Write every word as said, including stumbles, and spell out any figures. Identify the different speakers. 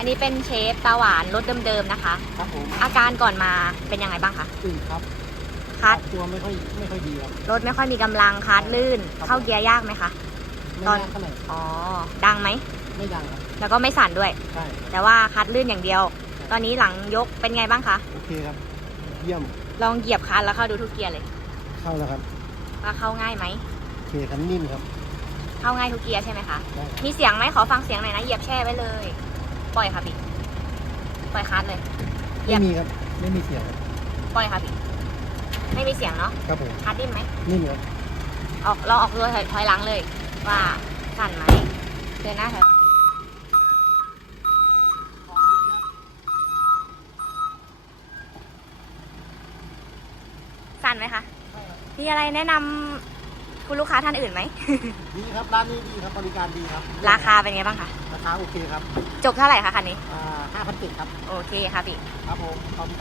Speaker 1: นนี้เป็นเชฟตาหวานรถเดิมๆนะคะ
Speaker 2: ครับผม
Speaker 1: อาการก่อนมาเป็นยังไงบ้างคะ
Speaker 2: ตื่นครับ
Speaker 1: คัด
Speaker 2: ตัวไม่ค่อยไม่ค่อยดีครับ
Speaker 1: รถไม่ค่อยมีกำลังคัดลื่น
Speaker 2: ครับ
Speaker 1: เข้าเกียร์ยากไหมคะ
Speaker 2: ไม่
Speaker 1: ตอน
Speaker 2: ยากเท่าไหร่
Speaker 1: อ๋อ ดังไหม
Speaker 2: ไม่ดังครับ
Speaker 1: แล้วก็ไม่สั่นด้วย
Speaker 2: ใช่
Speaker 1: แต่ว่าคัดลื่นอย่างเดียว ตอนนี้หลังยกเป็นไงบ้างคะ
Speaker 2: โอเคครับ เยี่ยม
Speaker 1: ลองเหยียบคันแล้วเข้าดูทุกเกียร์เลย
Speaker 2: เข้าแล้วครับ
Speaker 1: ว่าเข้าง่ายไหม
Speaker 2: โอเคครับนิ่มครับ
Speaker 1: เข้าง่ายทุกเกียร์ใช่ไหมคะ
Speaker 2: ได้
Speaker 1: มีเสียงไหมขอฟังเสียงหน่อยนะ เหยียบแช่ไว้เลย ปล่อยค่ะพี่ ปล่อยคันเลย เหยี
Speaker 2: ไม่
Speaker 1: ยบ
Speaker 2: มีครับ ไม่มีเสียงครับ
Speaker 1: ปล่อยค่ะพี่ ไม่มีเสียงเนาะ
Speaker 2: ครับผม
Speaker 1: คัดดิ้นไหม
Speaker 2: นิ่มครับ
Speaker 1: ออกลองออกตัวถอยถอยหลังเลย ว่าสั่นไหมเดินหน้าถอยหลังสั่นไหมคะมีอะไรแนะนำคุณลูกค้าท่านอื่นไหม
Speaker 2: ดีครับร้านนี้ดีครับบริการดีครับ
Speaker 1: ราคาเป็นไงบ้างคะ
Speaker 2: ราคาโอเคครับ
Speaker 1: จบเท่าไหร่คะคันนี้
Speaker 2: อ่าห้าพันเจ็ดครับ
Speaker 1: โอเคค่ะพี่
Speaker 2: ครับผมขอบคุณ